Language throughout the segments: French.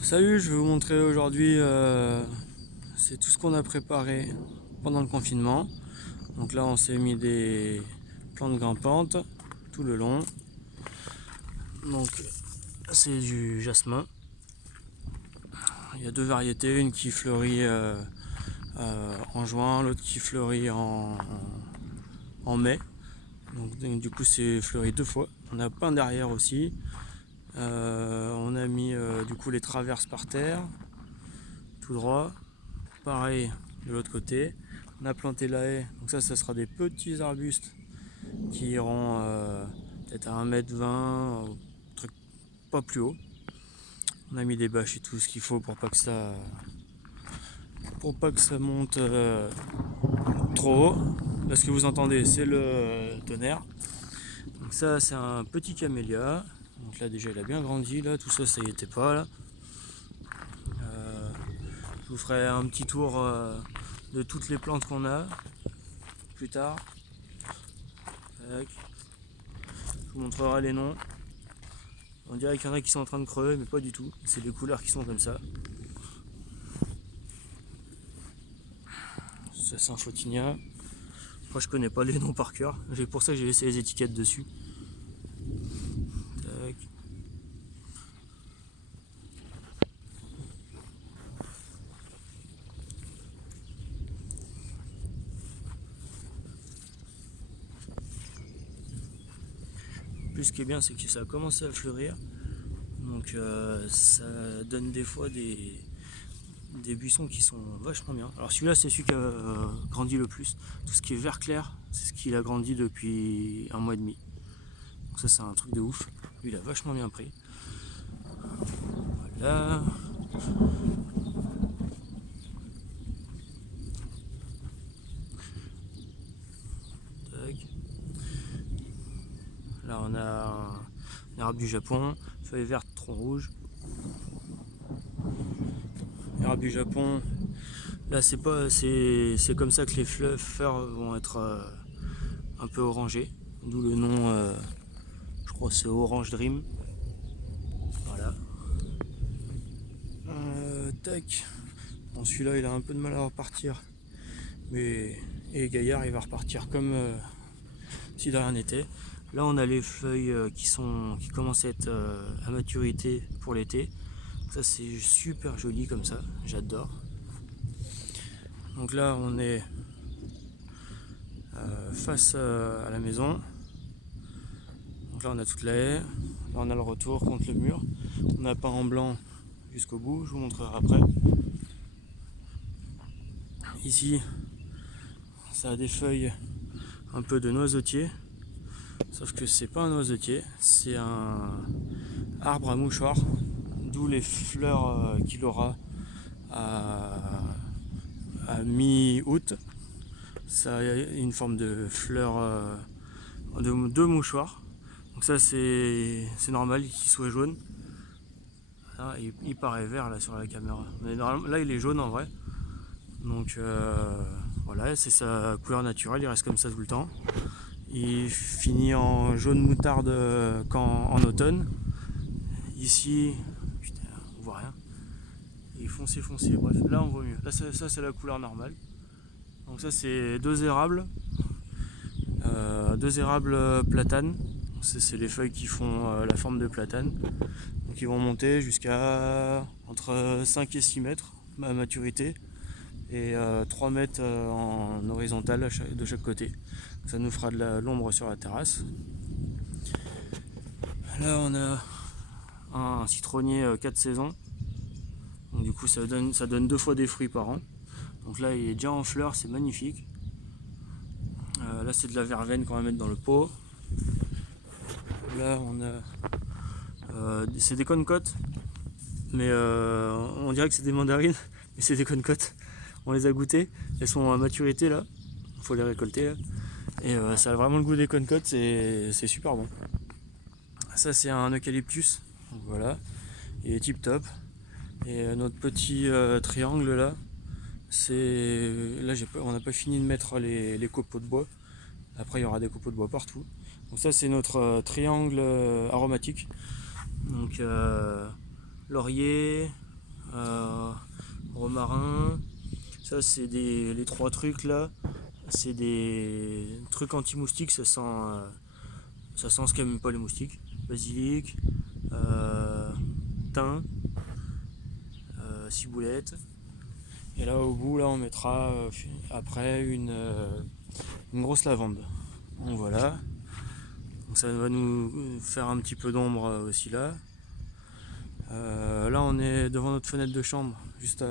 Salut, je vais vous montrer aujourd'hui c'est tout ce qu'on a préparé pendant le confinement. Donc là on s'est mis des plantes grimpantes tout le long. Donc c'est du jasmin. Il y a deux variétés, une qui fleurit en juin, l'autre qui fleurit en mai. Donc du coup c'est fleuri deux fois. On a peint derrière aussi. On a mis du coup les traverses par terre, tout droit. Pareil de l'autre côté. On a planté la haie, donc ça sera des petits arbustes qui iront peut-être à 1,20 m, truc pas plus haut. On a mis des bâches et tout ce qu'il faut pour pas que ça monte trop haut. Là ce que vous entendez c'est le tonnerre. Donc ça c'est un petit camélia. Donc là déjà il a bien grandi, là tout ça ça y était pas là. Je vous ferai un petit tour de toutes les plantes qu'on a plus tard. Tac. Je vous montrerai les noms. On dirait qu'il y en a qui sont en train de crever, mais pas du tout. C'est les couleurs qui sont comme ça. Ça c'est un Photinia. Moi je connais pas les noms par cœur. C'est pour ça que j'ai laissé les étiquettes dessus. Tac. Plus ce qui est bien, c'est que ça a commencé à fleurir. Donc ça donne des fois des buissons qui sont vachement bien. Alors celui-là c'est celui qui a grandi le plus. Tout ce qui est vert clair, c'est ce qu'il a grandi depuis 1 mois et demi. Donc ça c'est un truc de ouf. Lui il a vachement bien pris. Voilà. Tac. Là on a un arbre du Japon, feuilles vertes, tronc rouge. Arbre du Japon, là c'est comme ça que les fleurs vont être un peu orangées, d'où le nom, je crois c'est Orange Dream. Voilà. Tac. Bon, celui-là il a un peu de mal à repartir, mais et Gaillard il va repartir comme si de rien n'était. Là on a les feuilles qui commencent à être à maturité pour l'été. Ça c'est super joli comme ça, j'adore. Donc là on est face à la maison. Donc là on a toute la haie, là on a le retour contre le mur. On a peint en blanc jusqu'au bout, je vous montrerai après. Ici ça a des feuilles un peu de noisetier, sauf que c'est pas un noisetier, c'est un arbre à mouchoir, d'où les fleurs qu'il aura à mi-août. Ça a une forme de fleur de mouchoir. Donc ça c'est normal qu'il soit jaune. Là, il paraît vert là sur la caméra. Mais là il est jaune en vrai. Donc voilà, c'est sa couleur naturelle, il reste comme ça tout le temps. Il finit en jaune moutarde en automne. Ici, putain, on voit rien. Il est foncé foncé, bref, là on voit mieux. Là ça c'est la couleur normale. Donc ça c'est deux érables platanes. C'est les feuilles qui font la forme de platane. Donc ils vont monter jusqu'à entre 5 et 6 mètres à maturité et 3 mètres en horizontal de chaque côté. Ça nous fera de l'ombre sur la terrasse. Là on a un citronnier 4 saisons. Donc du coup ça donne 2 fois des fruits par an. Donc là il est déjà en fleurs, c'est magnifique. Là c'est de la verveine qu'on va mettre dans le pot. Là on a c'est des cônes-côtes, mais on dirait que c'est des mandarines, mais c'est des cônes-côtes. On les a goûtées, elles sont à maturité là, il faut les récolter là. Et ça a vraiment le goût des cônes-côtes, c'est super bon. Ça c'est un eucalyptus, donc voilà, il est tip top. Et notre petit triangle là, on n'a pas fini de mettre les copeaux de bois. Après il y aura des copeaux de bois partout. Donc ça c'est notre triangle aromatique. Donc laurier, romarin. Ça c'est les trois trucs là, c'est des trucs anti-moustiques, ça sent ce qu'aiment pas les moustiques. Basilic, thym, ciboulette. Et là au bout là on mettra après une grosse lavande. Donc voilà. Donc ça va nous faire un petit peu d'ombre aussi là. Là on est devant notre fenêtre de chambre, juste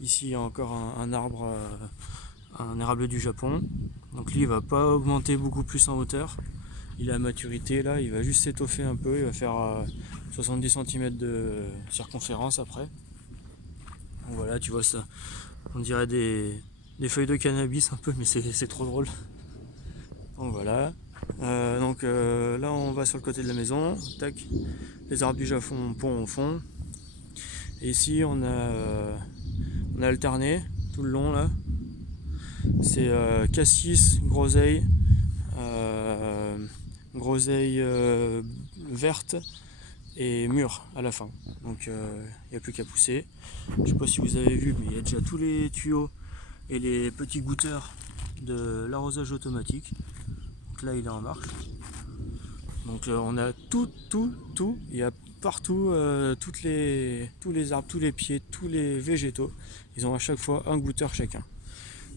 ici il y a encore un arbre, un érable du Japon. Donc lui il va pas augmenter beaucoup plus en hauteur. Il est à maturité là, il va juste s'étoffer un peu, il va faire 70 cm de circonférence après. Donc voilà, tu vois ça, on dirait des feuilles de cannabis un peu, mais c'est trop drôle. Donc voilà. Là on va sur le côté de la maison, tac, les arbres du Japon au fond. Et ici on a alterné tout le long là. C'est cassis, groseille, groseille verte et mûre à la fin. Donc il n'y a plus qu'à pousser. Je sais pas si vous avez vu, mais il y a déjà tous les tuyaux et les petits goûteurs de l'arrosage automatique. Donc là il est en marche. Donc on a tout. Il y a partout tous les arbres, tous les pieds, tous les végétaux. Ils ont à chaque fois un goûteur chacun.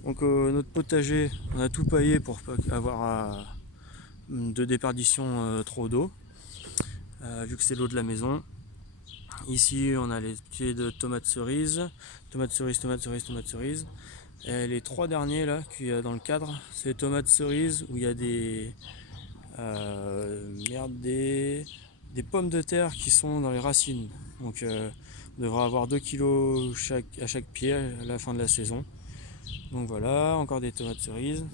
Donc notre potager, on a tout paillé pour pas avoir de déperdition trop d'eau, vu que c'est l'eau de la maison. Ici on a les pieds de tomates cerises, Et les trois derniers là qu'il y a dans le cadre, c'est tomates cerises où il y a des pommes de terre qui sont dans les racines. Donc on devra avoir 2 kg à chaque pied à la fin de la saison. Donc voilà, encore des tomates cerises.